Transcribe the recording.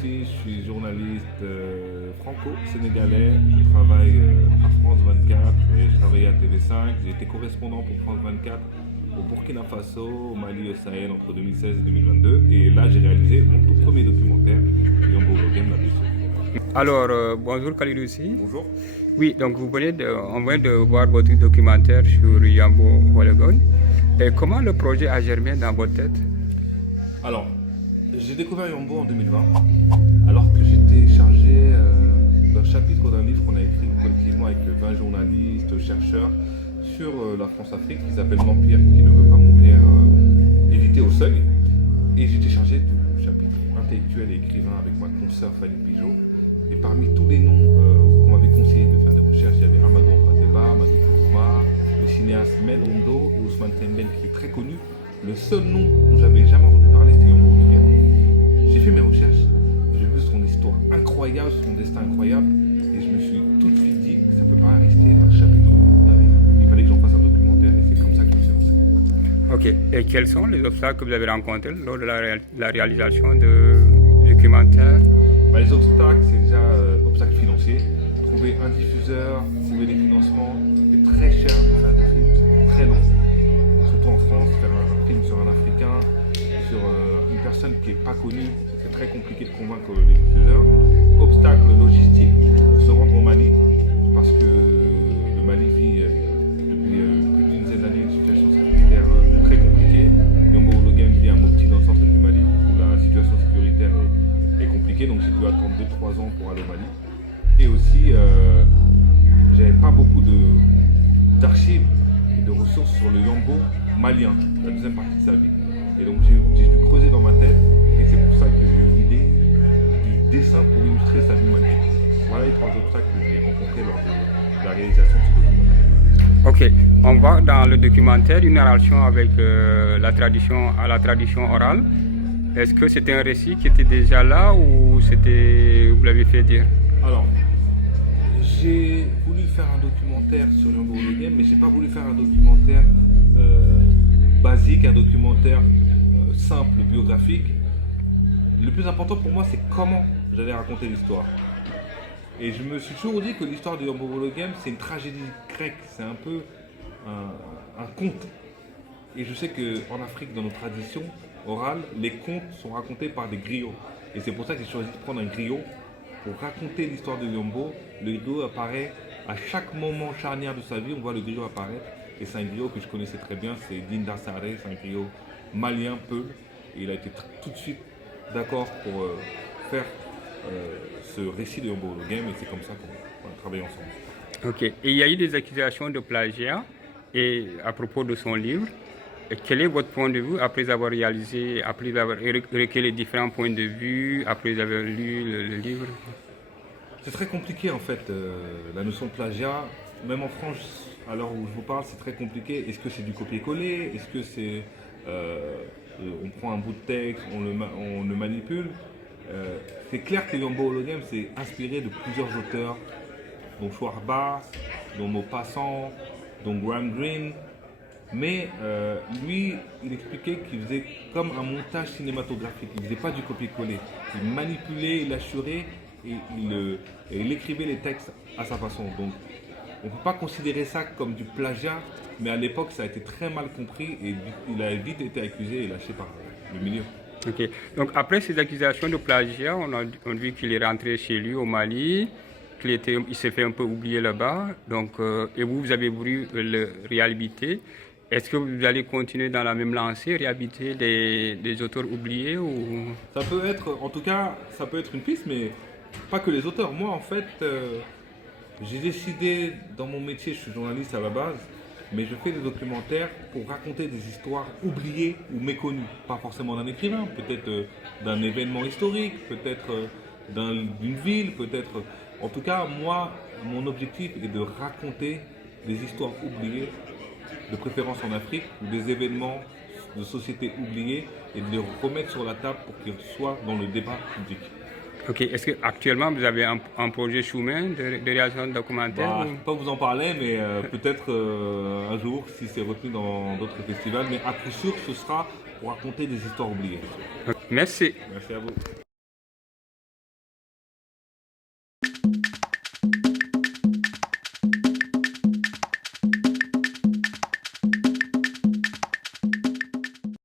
Kaloussi, je suis journaliste franco-sénégalais. Je travaille à France 24 et je travaille à TV5. J'ai été correspondant pour France 24 au Burkina Faso, au Mali et au Sahel entre 2016 et 2022. Et là, j'ai réalisé mon tout premier documentaire, Yombo Game, la blessure. Alors, bonjour Kalidoussi. Bonjour. Oui, donc on vient de voir votre documentaire sur Yambo Wologon. Et comment le projet a germé dans votre tête? Alors, j'ai découvert Yombo en 2020, alors que j'étais chargé d'un chapitre d'un livre qu'on a écrit collectivement avec 20 journalistes, chercheurs, sur la France-Afrique, qui s'appelle L'Empire qui ne veut pas mourir, édité au Seuil. Et j'étais chargé du chapitre intellectuel et écrivain avec ma consoeur Fanny Pigeot. Et parmi tous les noms qu'on m'avait conseillé de faire des recherches, il y avait Amadou Fateba, Amadou Kourouma, le cinéaste Mel Ondo et Ousmane Tembel qui est très connu. Le seul nom dont j'avais jamais entendu parler, c'était Yombo Wologon. J'ai fait mes recherches, j'ai vu son histoire incroyable, son destin incroyable, et je me suis tout de suite dit que ça ne peut pas rester un chapitre d'un livre. Il fallait que j'en fasse un documentaire, et c'est comme ça que je me suis lancé. Ok, et quels sont les obstacles que vous avez rencontrés lors de la réalisation du documentaire? Les obstacles, c'est déjà obstacle financier. Trouver un diffuseur, trouver des financements, c'est très cher de faire des films, c'est très long. Surtout en France, faire un film sur un Africain, sur une personne qui n'est pas connue, c'est très compliqué de convaincre les diffuseurs. Obstacle logistique pour se rendre au Mali, parce que le Mali vit depuis plus d'une dizaine d'années une situation sécuritaire très compliquée. Yombo Wologon vit à Mopti dans le centre du Mali où la situation sécuritaire est compliquée, donc j'ai dû attendre 2-3 ans pour aller au Mali. Et aussi, j'avais pas beaucoup d'archives et de ressources sur le Yombo malien, la deuxième partie de sa vie. Et donc j'ai dû creuser dans ma tête, et c'est pour ça que j'ai eu l'idée du dessin pour illustrer sa vie malienne. Voilà les 3 obstacles que j'ai rencontrés lors de la réalisation de ce documentaire. Ok, on voit dans le documentaire une narration avec la tradition orale. Est-ce que c'était un récit qui était déjà là ou vous l'avez fait dire? Alors, j'ai voulu faire un documentaire sur Yombo Wologon, mais j'ai pas voulu faire un documentaire basique, un documentaire simple, biographique. Le plus important pour moi, c'est comment j'allais raconter l'histoire. Et je me suis toujours dit que l'histoire de Yombo Wologon, c'est une tragédie grecque, c'est un peu un conte. Et je sais qu'en Afrique, dans nos traditions orales, les contes sont racontés par des griots. Et c'est pour ça que j'ai choisi de prendre un griot pour raconter l'histoire de Yombo. Le griot apparaît à chaque moment charnière de sa vie, on voit le griot apparaître. Et c'est un griot que je connaissais très bien, c'est Dinda Saré, c'est un griot malien, Peul. Et il a été tout de suite d'accord pour faire ce récit de Yombo Wologon, et c'est comme ça qu'on a travaillé ensemble. Ok, et il y a eu des accusations de plagiat et à propos de son livre. Et quel est votre point de vue après avoir réalisé, après avoir recueilli les différents points de vue, après avoir lu le livre? C'est très compliqué en fait, la notion de plagiat. Même en France, à l'heure où je vous parle, c'est très compliqué. Est-ce que c'est du copier-coller? Est-ce que c'est on prend un bout de texte, on le manipule? C'est clair que Yombo Wologon s'est inspiré de plusieurs auteurs, dont Chouarba, dont Maupassant, dont Graham Greene. Mais lui, il expliquait qu'il faisait comme un montage cinématographique. Il ne faisait pas du copier-coller. Il manipulait, il assurait et il écrivait les textes à sa façon. Donc, on ne peut pas considérer ça comme du plagiat, mais à l'époque, ça a été très mal compris et il a vite été accusé et lâché par le milieu. Ok, donc après ces accusations de plagiat, on a vu qu'il est rentré chez lui au Mali, il s'est fait un peu oublier là-bas. Donc, et vous avez voulu le réhabiliter. Est-ce que vous allez continuer dans la même lancée, réhabiliter des auteurs oubliés ou... Ça peut être, en tout cas, ça peut être une piste, mais pas que les auteurs. Moi, en fait, j'ai décidé, dans mon métier, je suis journaliste à la base, mais je fais des documentaires pour raconter des histoires oubliées ou méconnues. Pas forcément d'un écrivain, peut-être d'un événement historique, peut-être d'une ville, peut-être... En tout cas, moi, mon objectif est de raconter des histoires oubliées, de préférence en Afrique, ou des événements de sociétés oubliés, et de les remettre sur la table pour qu'ils soient dans le débat public. Ok, est-ce qu'actuellement vous avez un projet sous-main de réalisation de documentaire? Je ne peux pas vous en parler, mais peut-être un jour, si c'est retenu dans d'autres festivals. Mais à coup sûr, ce sera pour raconter des histoires oubliées. Merci. Merci à vous.